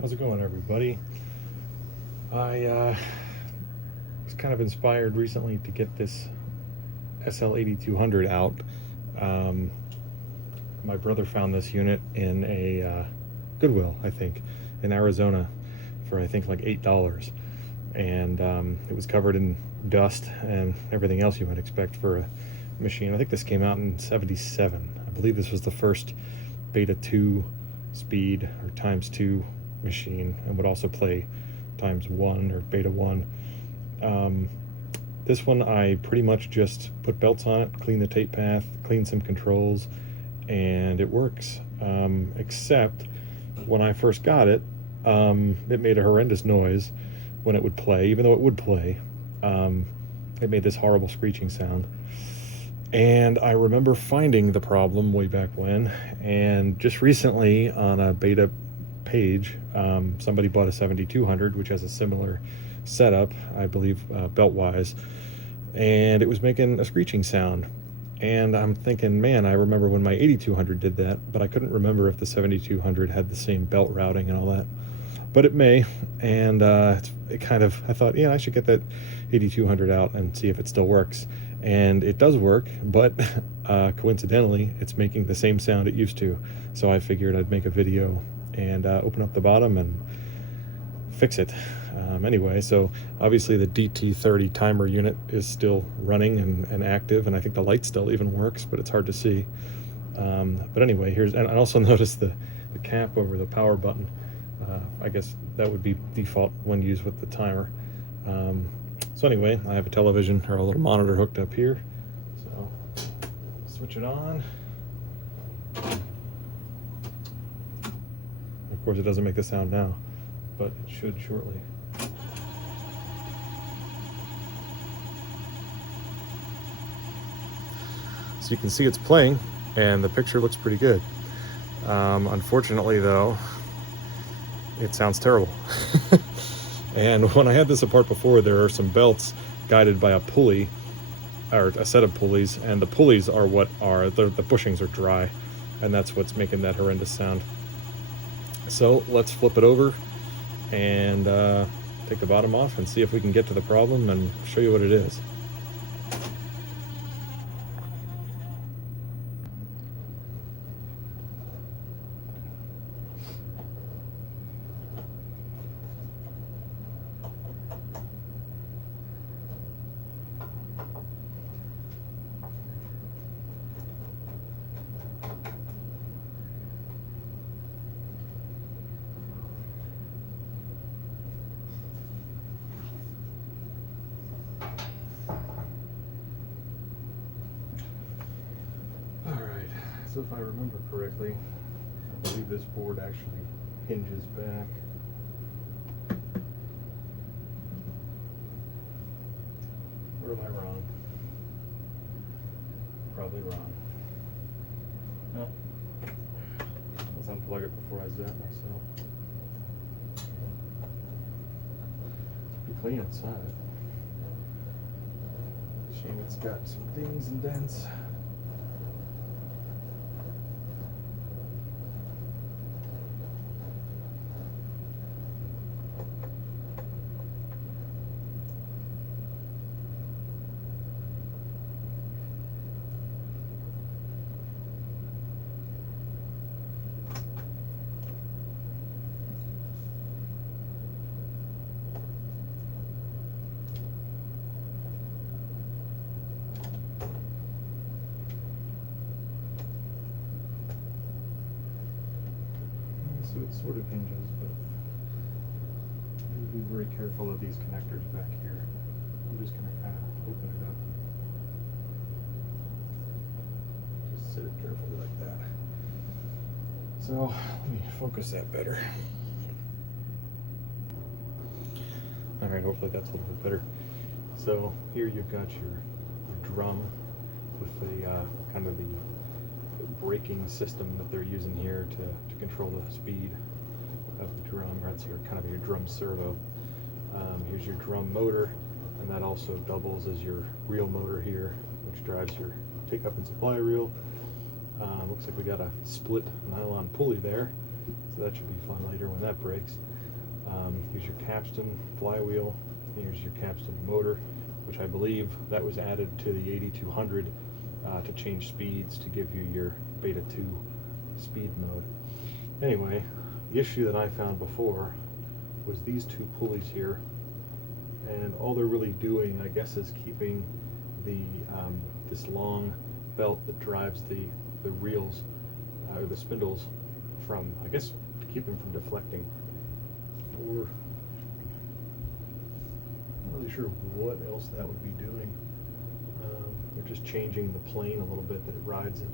How's it going, everybody? I was kind of inspired recently to get this SL-8200 out. My brother found this unit in a Goodwill, I think, in Arizona for I think like $8, and it was covered in dust and everything else you would expect for a machine. I think this came out in '77. I believe this was the first Beta 2 speed or ×2 machine, and would also play ×1 or Beta 1. This one I pretty much just put belts on it, clean the tape path, clean some controls, and it works. Except when I first got it, it made a horrendous noise when it would play, even though it would play. It made this horrible screeching sound. And I remember finding the problem way back when, and just recently on a beta page, somebody bought a 7200, which has a similar setup, I believe, belt-wise, and it was making a screeching sound. And I'm thinking, man, I remember when my 8200 did that, but I couldn't remember if the 7200 had the same belt routing and all that. But it may, and I thought, yeah, I should get that 8200 out and see if it still works. And it does work, but coincidentally, it's making the same sound it used to. So I figured I'd make a video and open up the bottom and fix it. Anyway, so obviously the DT30 timer unit is still running and active, and I think the light still even works, but it's hard to see. But anyway, and I also noticed the cap over the power button. I guess that would be default when used with the timer. So anyway, I have a television or a little monitor hooked up here. So switch it on. Of course, it doesn't make the sound now, but it should shortly. So you can see it's playing, and the picture looks pretty good. Unfortunately, though, it sounds terrible. And when I had this apart before, there are some belts guided by a pulley, or a set of pulleys, and the pulleys are the bushings are dry, and that's what's making that horrendous sound. So let's flip it over and take the bottom off and see if we can get to the problem and show you what it is. So if I remember correctly, I believe this board actually hinges back. Or am I wrong? Probably wrong. No. Let's unplug it before I zap myself. It's pretty clean inside. Shame it's got some dings and dents. So it sort of hinges, but be very careful of these connectors back here. I'm just going to kind of open it up. Just sit it carefully like that. So let me focus that better. All right, hopefully that's a little bit better. So here you've got your drum with the kind of the braking system that they're using here to control the speed of the drum. That's your kind of your drum servo. Here's your drum motor, and that also doubles as your reel motor here, which drives your take up and supply reel. Looks like we got a split nylon pulley there, So that should be fun later when that breaks. Here's your capstan flywheel. Here's your capstan motor, which I believe that was added to the 8200 to change speeds to give you your beta 2 speed mode. Anyway, the issue that I found before was these two pulleys here, and all they're really doing, I guess, is keeping the this long belt that drives the reels or the spindles from, I guess, to keep them from deflecting. Or I'm not really sure what else that would be doing. They're just changing the plane a little bit that it rides in.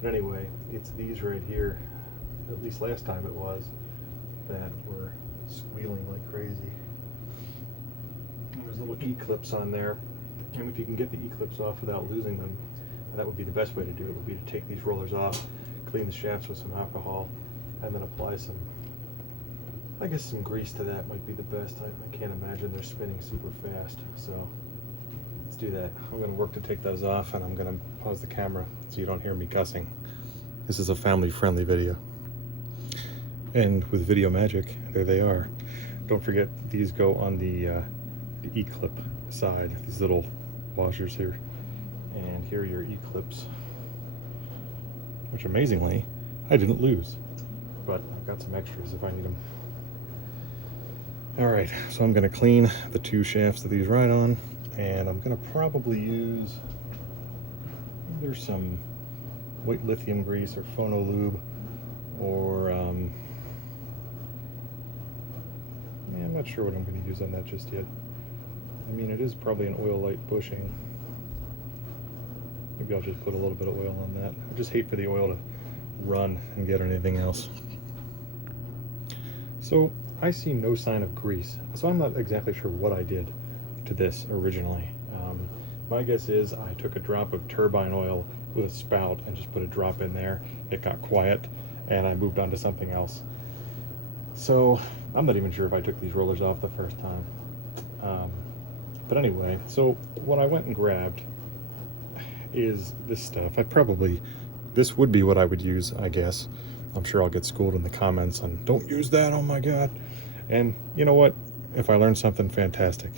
But anyway, it's these right here, at least last time it was, that were squealing like crazy. And there's little E-clips on there, and if you can get the E-clips off without losing them, that would be the best way to do it. Would be to take these rollers off, clean the shafts with some alcohol, and then apply some, I guess some grease to that might be the best. I can't imagine they're spinning super fast, so let's do that. I'm going to work to take those off, and I'm going to pause the camera so you don't hear me cussing. This is a family-friendly video. And with video magic, there they are. Don't forget, these go on the E-clip side, these little washers here. And here are your E-clips, which amazingly, I didn't lose. But I've got some extras if I need them. All right, so I'm gonna clean the two shafts that these ride on, and I'm gonna probably use either some white lithium grease or phono lube, or yeah, I'm not sure what I'm gonna use on that just yet. I mean, it is probably an oil light bushing. Maybe I'll just put a little bit of oil on that. I just hate for the oil to run and get anything else. So I see no sign of grease, so I'm not exactly sure what I did to this originally. My guess is I took a drop of turbine oil with a spout and just put a drop in there. It got quiet, and I moved on to something else. So I'm not even sure if I took these rollers off the first time. But anyway, so what I went and grabbed is this stuff. This would be what I would use, I guess. I'm sure I'll get schooled in the comments on, don't use that, oh my God. And you know what? If I learn something, fantastic.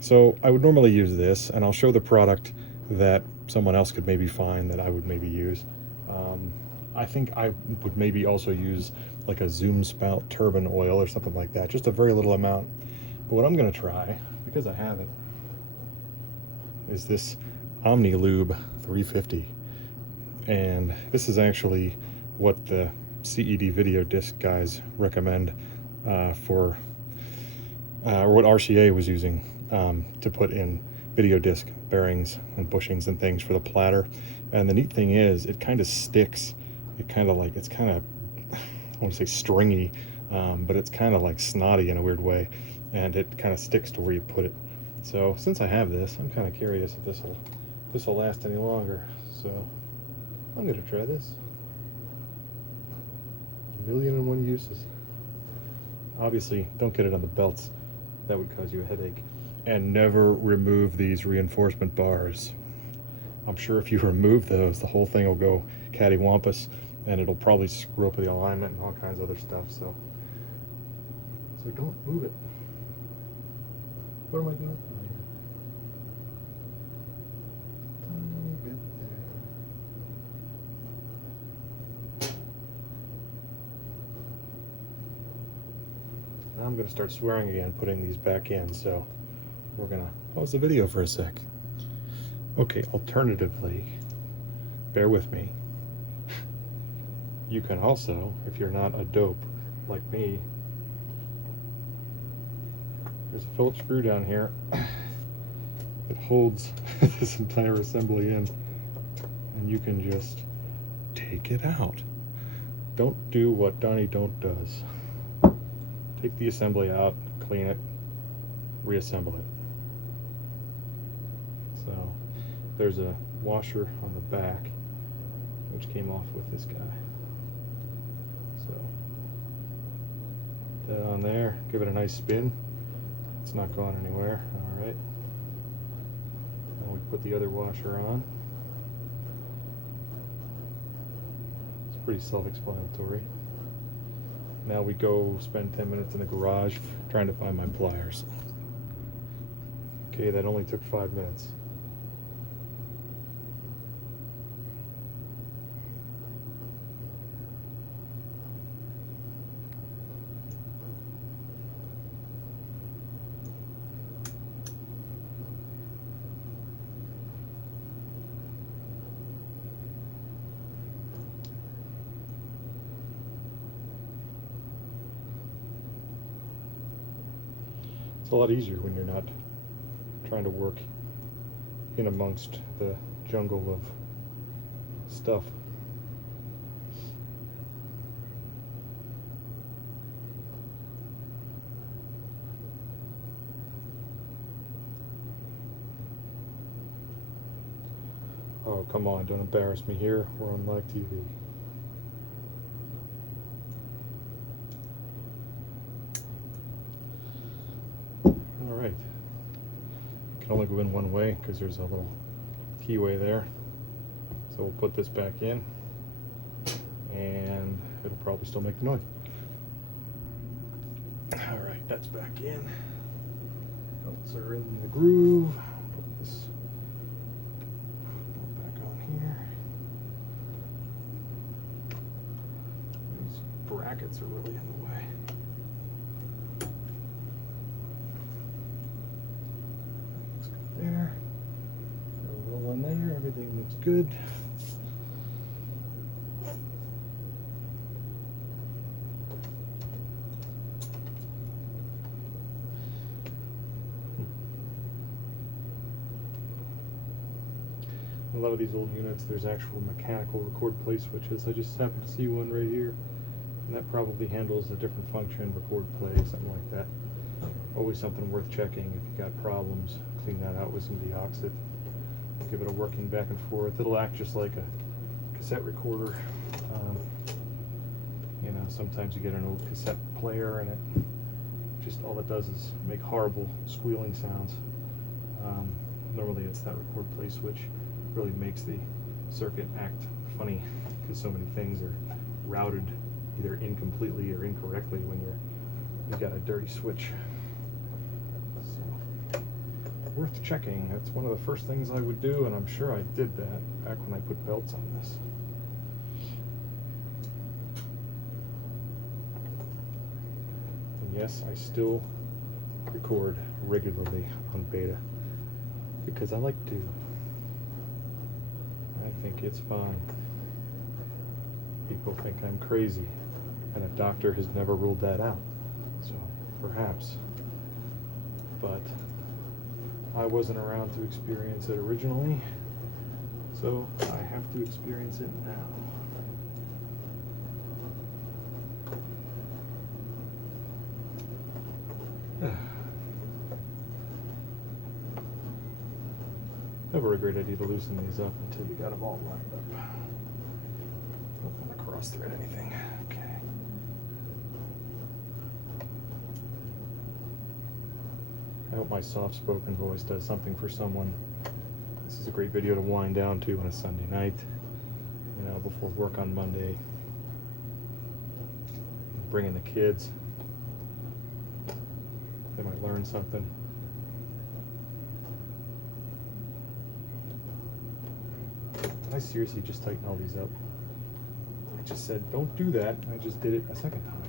So I would normally use this, and I'll show the product that someone else could maybe find that I would maybe use. I think I would maybe also use like a Zoom spout turbine oil or something like that, just a very little amount. But what I'm gonna try, because I have it, is this Omni Lube 350. And this is actually what the CED video disc guys recommend or what RCA was using to put in video disc bearings and bushings and things for the platter. And the neat thing is, it kind of sticks. It's kind of, I want to say stringy, but it's kind of like snotty in a weird way, and it kind of sticks to where you put it. So since I have this, I'm kind of curious if this will last any longer. So I'm gonna try this. 1,000,001 uses. Obviously, don't get it on the belts. That would cause you a headache. And never remove these reinforcement bars. I'm sure if you remove those, the whole thing will go cattywampus, and it'll probably screw up the alignment and all kinds of other stuff. So don't move it. What am I doing? Tiny bit there. Now I'm going to start swearing again, putting these back in. So we're going to pause the video for a sec. Okay, alternatively, bear with me. You can also, if you're not a dope like me, there's a Phillips screw down here that holds this entire assembly in, and you can just take it out. Don't do what Donnie Don't does. Take the assembly out, clean it, reassemble it. So there's a washer on the back which came off with this guy. So put that on there, give it a nice spin. It's not going anywhere. All right. Now we put the other washer on. It's pretty self-explanatory. Now we go spend 10 minutes in the garage trying to find my pliers. Okay, that only took 5 minutes. It's a lot easier when you're not trying to work in amongst the jungle of stuff. Oh, come on, don't embarrass me here. We're on live TV. Alright. You can only go in one way because there's a little keyway there. So we'll put this back in and it'll probably still make the noise. Alright, that's back in. Belts are in the groove. Put this back on here. These brackets are really in the way. Looks good there. Roll in there, everything looks good. A lot of these old units, there's actual mechanical record play switches. I just happen to see one right here, and that probably handles a different function, record play, something like that. Always something worth checking. If you got problems, clean that out with some deoxit. Give it a working back and forth. It'll act just like a cassette recorder. You know, sometimes you get an old cassette player and it just all it does is make horrible squealing sounds. Normally it's that record play switch really makes the circuit act funny because so many things are routed either incompletely or incorrectly when you've got a dirty switch. So, worth checking. That's one of the first things I would do, and I'm sure I did that back when I put belts on this. And yes, I still record regularly on beta because I like to. I think it's fun. People think I'm crazy, and a doctor has never ruled that out. So, perhaps. But I wasn't around to experience it originally, so I have to experience it now. Never a great idea to loosen these up until you got them all lined up. Don't want to cross thread anything. Okay. I hope my soft-spoken voice does something for someone. This is a great video to wind down to on a Sunday night, you know, before work on Monday. Bring in the kids. They might learn something. Did I seriously just tighten all these up? I just said, don't do that. I just did it a second time.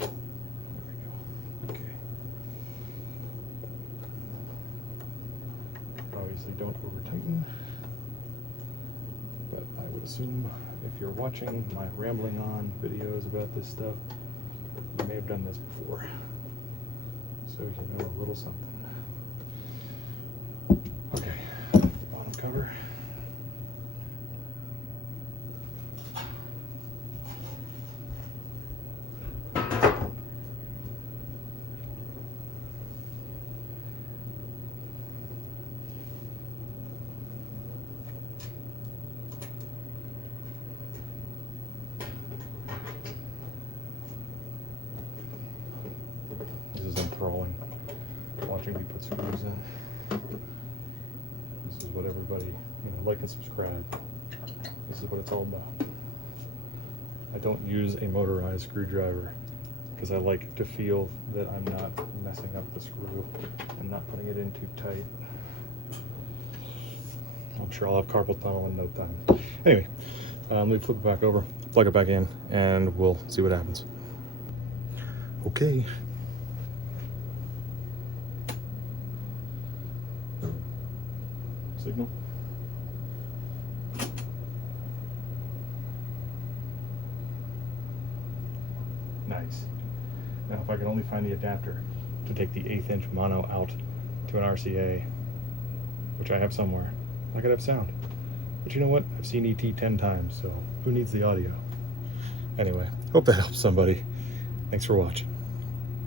There we go. Okay. Obviously don't over tighten. But I would assume if you're watching my rambling on videos about this stuff, you may have done this before. So you know a little something. Okay, bottom cover. This is enthralling. Watching watching me put screws in. This is what everybody, like and subscribe. This is what it's all about. I don't use a motorized screwdriver because I like to feel that I'm not messing up the screw and not putting it in too tight. I'm sure I'll have carpal tunnel in no time. Anyway, let me flip it back over, plug it back in, and we'll see what happens. Okay. Signal. Nice. Now if I could only find the adapter to take the 1/8 inch mono out to an RCA, which I have somewhere, I could have sound. But you know what? I've seen ET 10 times, so who needs the audio? Anyway, hope that helps somebody. Thanks for watching.